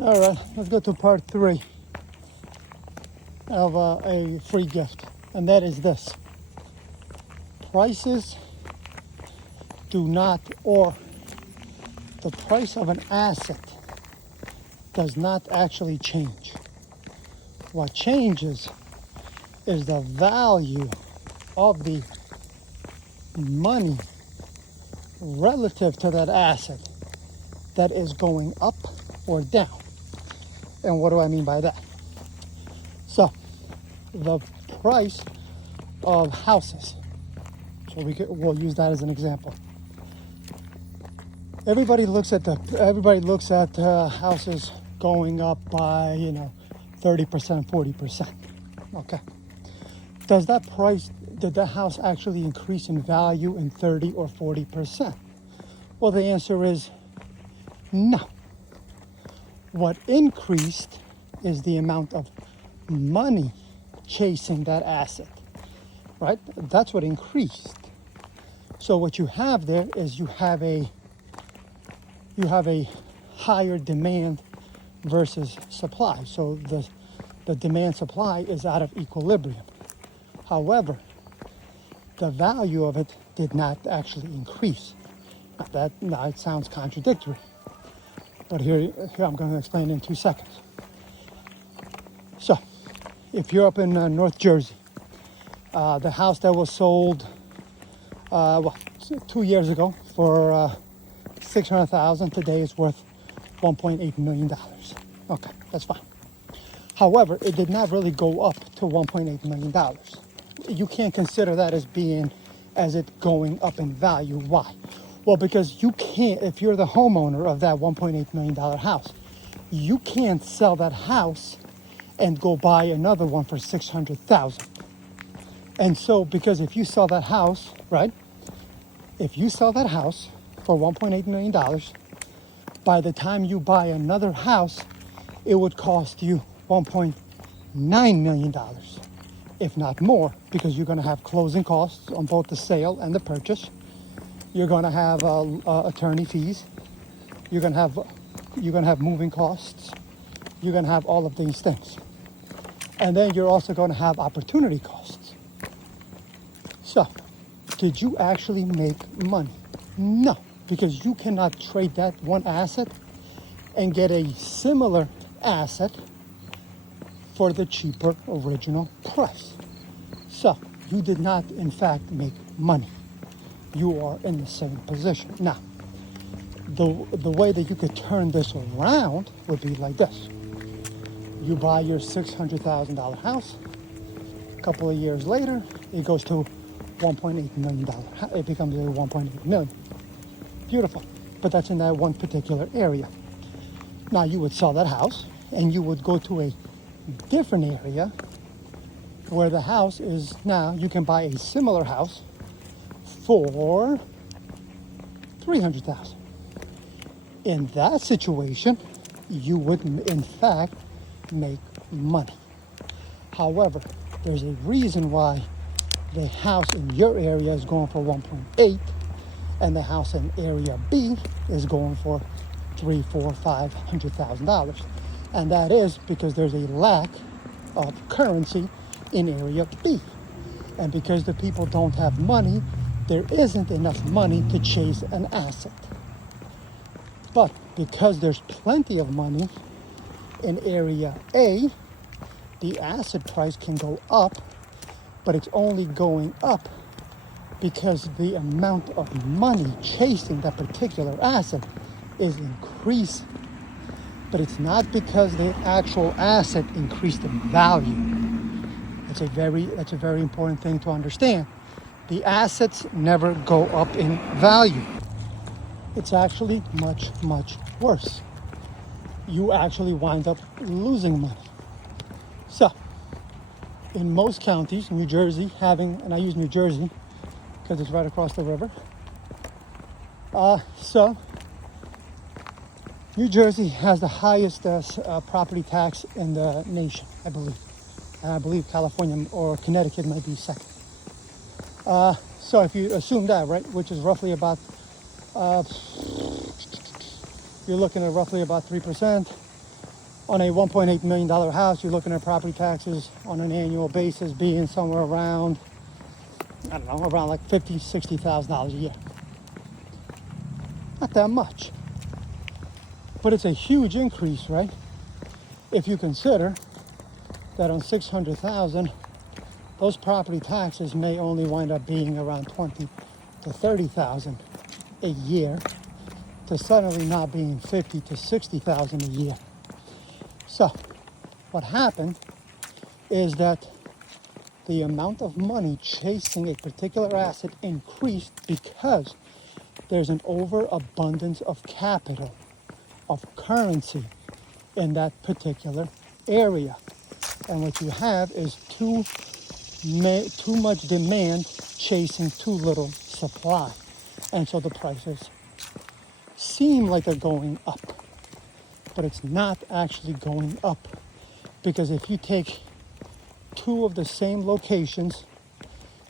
All right, let's go to part 3 of a free gift, and that is this. Prices do not, or the price of an asset does not actually change. What changes is the value of the money relative to that asset that is going up or down. And what do I mean by that? So, the price of houses. So we'll use that as an example. Everybody looks at houses going up by 30%, 40%. Okay. Did that house actually increase in value in 30 or 40%? Well, the answer is no. What increased is the amount of money chasing that asset, right? That's what increased. So what you have there is you have a higher demand versus supply. So the demand supply is out of equilibrium. However, the value of it did not actually increase. Now it sounds contradictory, but here I'm going to explain in 2 seconds. So, if you're up in North Jersey, the house that was sold 2 years ago for $600,000 today is worth $1.8 million. Okay, that's fine. However, it did not really go up to $1.8 million. You can't consider that as it going up in value. Why? Well, because you can't, if you're the homeowner of that $1.8 million house, you can't sell that house and go buy another one for $600,000. And so, because if you sell that house, right? If you sell that house for $1.8 million, by the time you buy another house, it would cost you $1.9 million, if not more, because you're going to have closing costs on both the sale and the purchase. You're going to have attorney fees. You're going to have moving costs. You're going to have all of these things. And then you're also going to have opportunity costs. So, did you actually make money? No, because you cannot trade that one asset and get a similar asset for the cheaper original price. So, you did not, in fact, make money. You are in the same position. Now, the way that you could turn this around would be like this. You buy your $600,000 house. A couple of years later, it goes to $1.8 million. It becomes a $1.8 million. Beautiful. But that's in that one particular area. Now, you would sell that house, and you would go to a different area where the house is now, you can buy a similar house for $300,000. In that situation, you would in fact make money. However, there's a reason why the house in your area is going for 1.8 and the house in area B is going for $500,000. And that is because there's a lack of currency in area B. And because the people don't have money, there isn't enough money to chase an asset. But because there's plenty of money in area A, the asset price can go up, but it's only going up because the amount of money chasing that particular asset is increasing. But it's not because the actual asset increased in value. That's a very important thing to understand. The assets never go up in value. It's actually much, much worse. You actually wind up losing money. So, in most counties, New Jersey and I use New Jersey because it's right across the river. So, New Jersey has the highest property tax in the nation, I believe. And I believe California or Connecticut might be second. So if you assume that, right, which is roughly about, you're looking at roughly about 3%. On a $1.8 million house, you're looking at property taxes on an annual basis being somewhere around, I don't know, around like $50,000, $60,000 a year. Not that much. But it's a huge increase, right? If you consider that on 600,000, those property taxes may only wind up being around 20 to 30,000 a year, to suddenly not being 50 to 60,000 a year. So what happened is that the amount of money chasing a particular asset increased because there's an overabundance of capital, of currency in that particular area. And what you have is too much demand chasing too little supply. And so the prices seem like they're going up, but it's not actually going up, because if you take two of the same locations,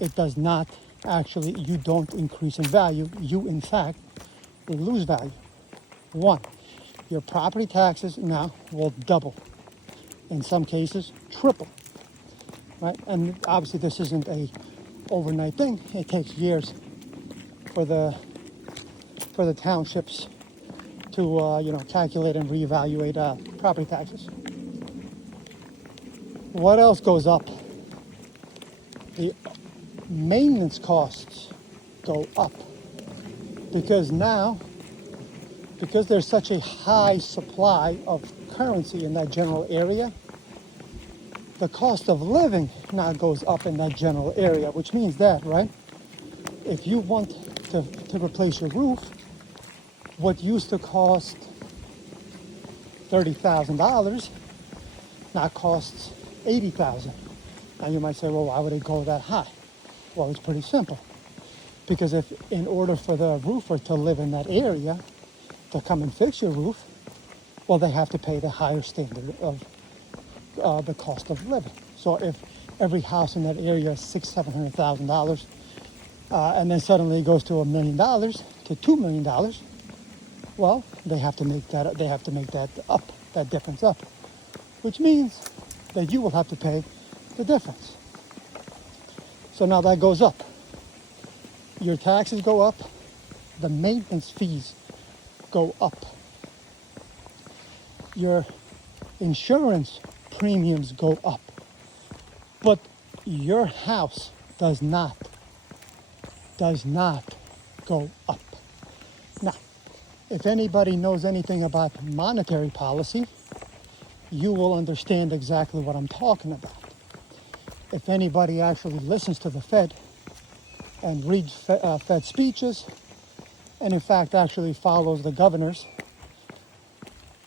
it does not actually, you don't increase in value. You, in fact, lose value. One, your property taxes now will double. In some cases, triple. Right? And obviously this isn't a overnight thing. It takes years for the townships to calculate and reevaluate property taxes. What else goes up? The maintenance costs go up, because there's such a high supply of currency in that general area, the cost of living now goes up in that general area, which means that, right, if you want to replace your roof, what used to cost $30,000 now costs $80,000. Now you might say, well, why would it go that high? Well, it's pretty simple. Because if in order for the roofer to live in that area, to come and fix your roof, well, they have to pay the higher standard of the cost of living. So if every house in that area is $600,000-$700,000, and then suddenly it goes to $1 million to $2 million, well, they have to make that up, that difference up, which means that you will have to pay the difference. So now that goes up. Your taxes go up, the maintenance fees go up. Your insurance premiums go up. But your house does not go up. Now, if anybody knows anything about monetary policy, you will understand exactly what I'm talking about. If anybody actually listens to the Fed and reads Fed speeches, and in fact actually follows the governors,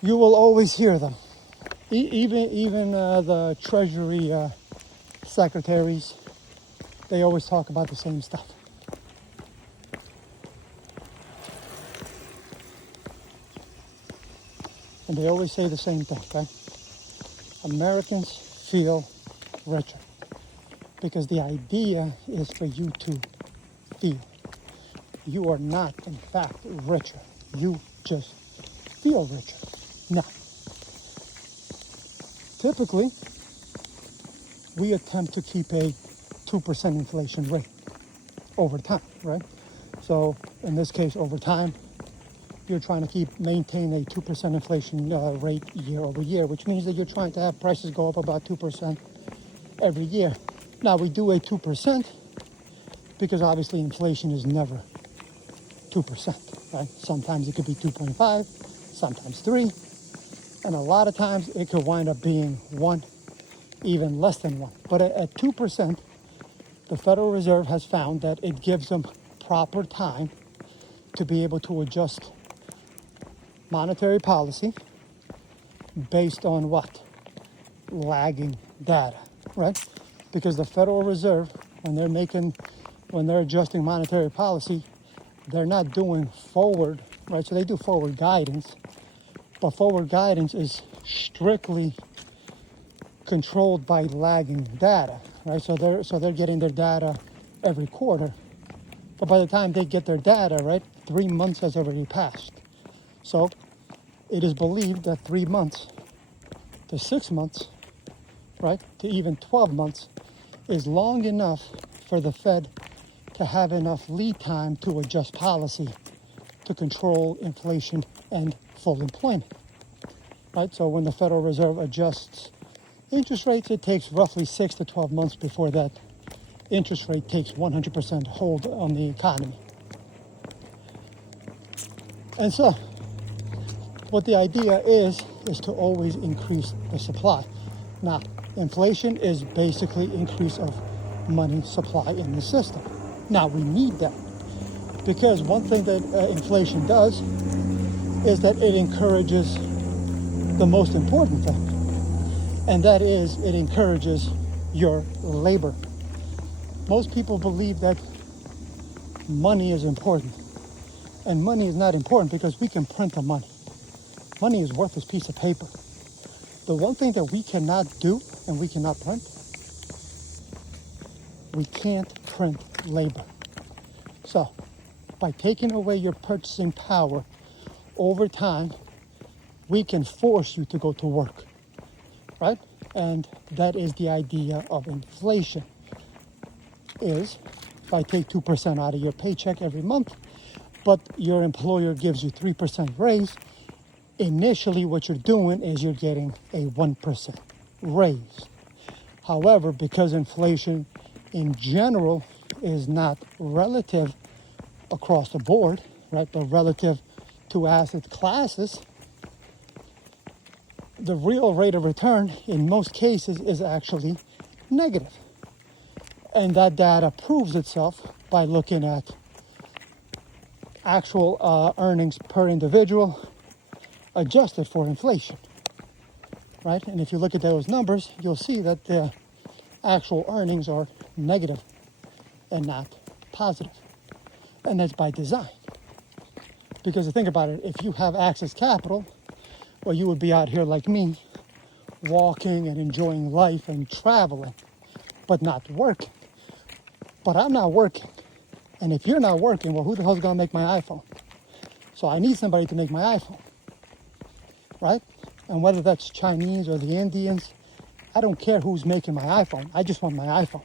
you will always hear them. Even the Treasury secretaries, they always talk about the same stuff. And they always say the same thing, okay? Americans feel richer, because the idea is for you to feel. You are not, in fact, richer. You just feel richer. Now, typically, we attempt to keep a 2% inflation rate over time, right? So, in this case, over time, you're trying to maintain a 2% inflation rate year over year, which means that you're trying to have prices go up about 2% every year. Now, we do a 2% because obviously inflation is never 2%, right? Sometimes it could be 2.5, sometimes 3, and a lot of times it could wind up being 1, even less than 1. But at 2%, the Federal Reserve has found that it gives them proper time to be able to adjust monetary policy based on what? Lagging data, right? Because the Federal Reserve, when they're adjusting monetary policy, they're not doing forward, right? So they do forward guidance, but forward guidance is strictly controlled by lagging data, right? So they're getting their data every quarter, but by the time they get their data, right, 3 months has already passed. So it is believed that 3 months to 6 months, right, to even 12 months is long enough for the Fed to have enough lead time to adjust policy to control inflation and full employment, right? So when the Federal Reserve adjusts interest rates, it takes roughly 6 to 12 months before that interest rate takes 100% hold on the economy. And so what the idea is to always increase the supply. Now, inflation is basically increase of money supply in the system. Now, we need that because one thing that inflation does is that it encourages the most important thing, and that is it encourages your labor. Most people believe that money is important, and money is not important because we can print the money. Money is worthless piece of paper. The one thing that we cannot do and we cannot print, we can't print labor. So by taking away your purchasing power over time, we can force you to go to work, right? And that is the idea of inflation, is if I take 2% out of your paycheck every month, but your employer gives you 3% raise, initially what you're doing is you're getting a 1% raise. However, because inflation in general is not relative across the board, right, but relative to asset classes, the real rate of return in most cases is actually negative. And that data proves itself by looking at actual earnings per individual adjusted for inflation, right? And if you look at those numbers, you'll see that the actual earnings are negative and not positive. And that's by design. Because think about it, if you have access capital, well, you would be out here like me, walking and enjoying life and traveling, but not working. But I'm not working. And if you're not working, well, who the hell's gonna make my iPhone? So I need somebody to make my iPhone, right? And whether that's Chinese or the Indians, I don't care who's making my iPhone. I just want my iPhone,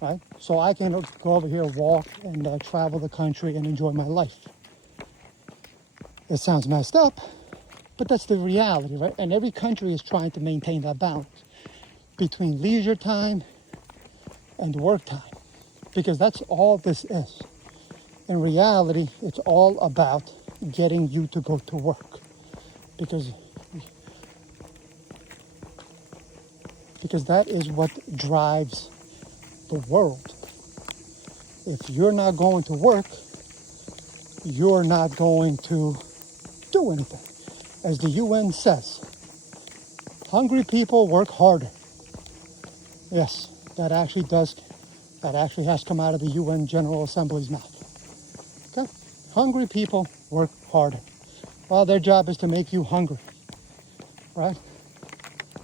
right? So I can go over here, walk, and travel the country and enjoy my life. It sounds messed up, but that's the reality, right? And every country is trying to maintain that balance between leisure time and work time, because that's all this is. In reality, it's all about getting you to go to work, because that is what drives the world. If you're not going to work, you're not going to do anything. As the UN says, hungry people work harder. Yes, that actually has come out of the UN General Assembly's mouth. Okay? Hungry people work harder. Well, their job is to make you hungry, right?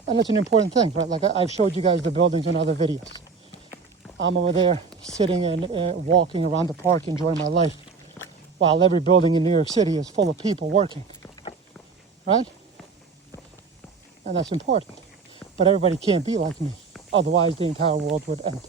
And that's an important thing, right? Like I've showed you guys the buildings in other videos. I'm over there sitting and walking around the park, enjoying my life, while every building in New York City is full of people working, right? And that's important. But everybody can't be like me. Otherwise, the entire world would end.